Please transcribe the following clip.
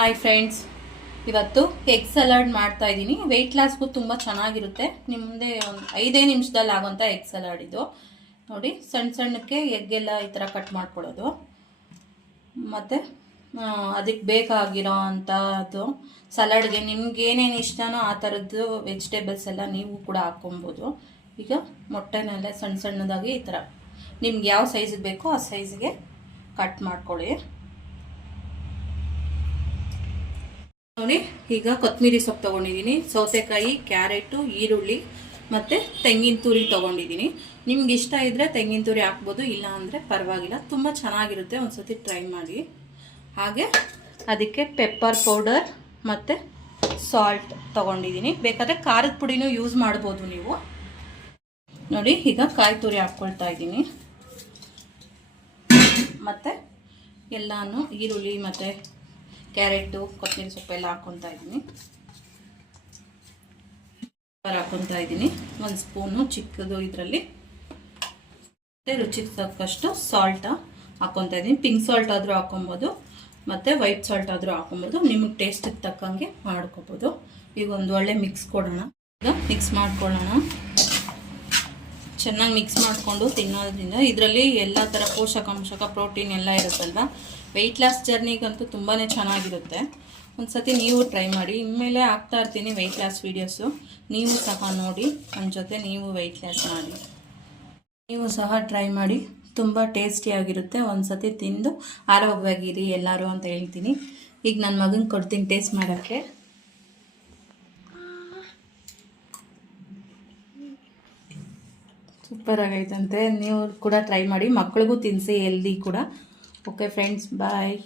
Hi friends, ಇವತ್ತು egg salad ಮಾಡ್ತಾ ಇದ್ದೀನಿ. ವೆಯ್ಟ್ ಲಾಸ್ಗೂ ತುಂಬ ಚೆನ್ನಾಗಿರುತ್ತೆ. ನಿಮ್ಮ ಮುಂದೆ ಒಂದು 5 ನಿಮಿಷದಲ್ಲಿ ಆಗೋಂಥ ಎಗ್ ಸಲಾಡ್ ಇದು. ನೋಡಿ, ಸಣ್ಣ ಸಣ್ಣಕ್ಕೆ ಎಗ್ಗೆಲ್ಲ ಈ ಥರ ಕಟ್ ಮಾಡ್ಕೊಳ್ಳೋದು. ಮತ್ತು ಅದಕ್ಕೆ ಬೇಕಾಗಿರೋ ಅಂಥದ್ದು ಸಲಾಡ್ಗೆ ನಿಮ್ಗೆ ಏನೇನು ಇಷ್ಟನೋ ಆ ಥರದ್ದು ವೆಜಿಟೇಬಲ್ಸ್ ಎಲ್ಲ ನೀವು ಕೂಡ ಹಾಕ್ಕೊಬೋದು. ಈಗ ಮೊಟ್ಟೆನೆಲ್ಲ ಸಣ್ಣ ಸಣ್ಣದಾಗಿ ಈ ಥರ ನಿಮ್ಗೆ ಯಾವ ಸೈಜಿಗೆ ಬೇಕೋ ಆ ಸೈಜ್ಗೆ ಕಟ್ ಮಾಡ್ಕೊಳ್ಳಿ. ನೋಡಿ, ಈಗ ಕೊತ್ತಂಬರಿ ಸೊಪ್ಪು ತೊಗೊಂಡಿದ್ದೀನಿ, ಸೌತೆಕಾಯಿ, ಕ್ಯಾರೆಟು, ಈರುಳ್ಳಿ ಮತ್ತು ತೆಂಗಿನ ತುರಿ ತೊಗೊಂಡಿದ್ದೀನಿ. ನಿಮ್ಗೆ ಇಷ್ಟ ಇದ್ದರೆ ತೆಂಗಿನ ತುರಿ ಹಾಕ್ಬೋದು, ಇಲ್ಲ ಅಂದರೆ ಪರವಾಗಿಲ್ಲ. ತುಂಬ ಚೆನ್ನಾಗಿರುತ್ತೆ, ಒಂದ್ಸತಿ ಟ್ರೈ ಮಾಡಿ. ಹಾಗೆ ಅದಕ್ಕೆ ಪೆಪ್ಪರ್ ಪೌಡರ್ ಮತ್ತು ಸಾಲ್ಟ್ ತೊಗೊಂಡಿದ್ದೀನಿ. ಬೇಕಾದರೆ ಖಾರದ ಪುಡಿನೂ ಯೂಸ್ ಮಾಡ್ಬೋದು ನೀವು. ನೋಡಿ, ಈಗ ಕಾಯಿ ತುರಿ ಹಾಕ್ಕೊಳ್ತಾ ಇದ್ದೀನಿ. ಮತ್ತು ಎಲ್ಲನೂ ಈರುಳ್ಳಿ ಮತ್ತು ಕ್ಯಾರೆಟು, ಕೊತ್ತಂಬರಿ ಸೊಪ್ಪೆಲ್ಲ ಹಾಕ್ಕೊತಾ ಇದ್ದೀನಿ. ಹಾಕ್ಕೊತಾ ಇದ್ದೀನಿ 1 ಸ್ಪೂನು ಚಿಕ್ಕದು ಇದರಲ್ಲಿ. ಮತ್ತು ರುಚಿಗೆ ತಕ್ಕಷ್ಟು ಸಾಲ್ಟ್ ಹಾಕ್ಕೊತಾ ಇದ್ದೀನಿ. ಪಿಂಕ್ ಸಾಲ್ಟ್ ಆದರೂ ಹಾಕ್ಕೊಬೋದು ಮತ್ತು ವೈಟ್ ಸಾಲ್ಟ್ ಆದರೂ ಹಾಕ್ಕೊಬೋದು, ನಿಮಗೆ ಟೇಸ್ಟಿಗೆ ತಕ್ಕಂಗೆ ಮಾಡ್ಕೊಬೋದು. ಈಗ ಒಂದು ಒಳ್ಳೆ ಮಿಕ್ಸ್ ಕೊಡೋಣ. ಈಗ ಮಿಕ್ಸ್ ಮಾಡ್ಕೊಳ್ಳೋಣ. ಚೆನ್ನಾಗಿ ಮಿಕ್ಸ್ ಮಾಡಿಕೊಂಡು ತಿನ್ನೋದ್ರಿಂದ ಇದರಲ್ಲಿ ಎಲ್ಲ ಥರ ಪೋಷಕಾಂಶ, ಪ್ರೋಟೀನ್ ಎಲ್ಲ ಇರುತ್ತಲ್ವ. ವೆಯ್ಟ್ ಲಾಸ್ ಜರ್ನಿಗಂತೂ ತುಂಬಾ ಚೆನ್ನಾಗಿರುತ್ತೆ. ಒಂದು ಸತಿ ನೀವು ಟ್ರೈ ಮಾಡಿ. ಇನ್ಮೇಲೆ ಆಗ್ತಾ ಇರ್ತೀನಿ ವೆಯ್ಟ್ ಲಾಸ್ ವೀಡಿಯೋಸು, ನೀವು ಸಹ ನೋಡಿ, ನನ್ನ ಜೊತೆ ನೀವು ವೆಯ್ಟ್ ಲಾಸ್ ಮಾಡಿ. ನೀವು ಸಹ ಟ್ರೈ ಮಾಡಿ, ತುಂಬ ಟೇಸ್ಟಿಯಾಗಿರುತ್ತೆ. ಒಂದು ಸತಿ ತಿಂದು ಆರೋಗ್ಯವಾಗಿರಿ ಎಲ್ಲರೂ ಅಂತ ಹೇಳ್ತೀನಿ. ಈಗ ನನ್ನ ಮಗನಿಗೆ ಕೊಡ್ತೀನಿ ಟೇಸ್ಟ್ ಮಾಡೋಕ್ಕೆ. ಸೂಪರ್ ಆಗೈತಂತೆ. ನೀವು ಕೂಡ ಟ್ರೈ ಮಾಡಿ, ಮಕ್ಳಿಗೂ ತಿನ್ನಿಸಿ, ಹೆಲ್ದಿ ಕೂಡ. ಓಕೆ ಫ್ರೆಂಡ್ಸ್, ಬಾಯ್.